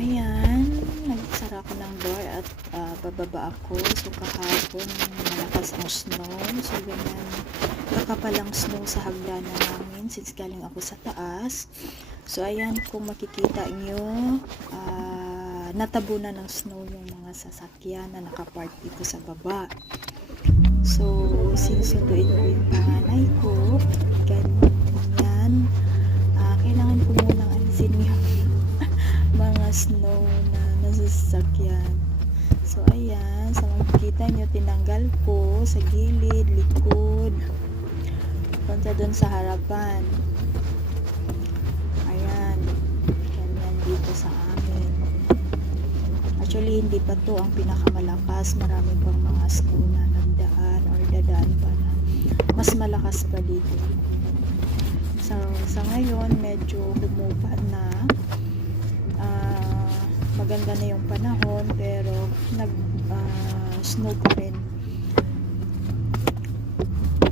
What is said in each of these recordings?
ayan, nagsara ako ng door at bababa ako. So kahapon malakas ang snow. So ganyan, kakapalang snow sa hagdanan namin since galing ako sa taas. So ayan, kung makikita nyo, natabunan ng snow yung mga sasakyan na nakapark dito sa baba. So sinusunduin ko yung panganay ko, ganyan. Kailangan ko munang alisin yung mga snow na nasa sasakyan. So ayan, sa makikita nyo, tinanggal ko sa gilid, likod, punta dun sa harapan. Ayan, ganyan dito sa amin. Actually, hindi pa to ang pinakamalakas. Marami pang mga snow na nagdaan or dadaan pa na mas malakas pa dito. So, sa ngayon, medyo humupa na. Maganda na yung panahon, pero nag-snow pa rin.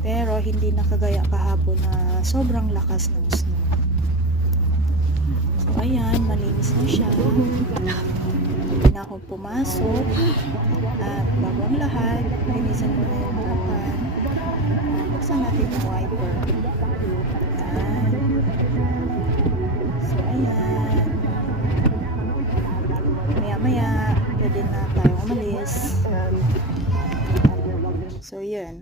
Pero hindi na kagaya kahapon na sobrang lakas ng snow. So, ayan, malinis na siya. Hindi na ako pumasok. At bago ang lahat, linisan ko na yung harapan. Buksan natin yung wiper. Ayan. So, ayan. Maya-maya, pwede na tayo umalis. So, yun.